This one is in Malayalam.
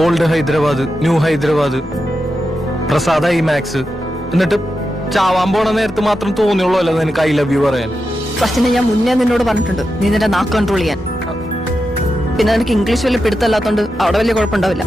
Old Hyderabad, new Hyderabad, Prasad IMAX. എന്നിട്ട് ചാവാൻ പോണ നേരത്ത് മാത്രം തോന്നിയുള്ളൂ അല്ലോ നിനക്ക് ഐ ലവ് യു പറയാൻ. ഫസ്റ്റിനെ ഞാൻ മുന്നേ നിന്നോട് പറഞ്ഞിട്ടുണ്ട് നീ നിന്റെ നാക്ക് കൺട്രോൾ ചെയ്യാൻ. പിന്നെ നിനക്ക് ഇംഗ്ലീഷ് വലിയ പിടുത്തല്ലാത്തോണ്ട് അവിടെ വലിയ കുഴപ്പമുണ്ടാവില്ല.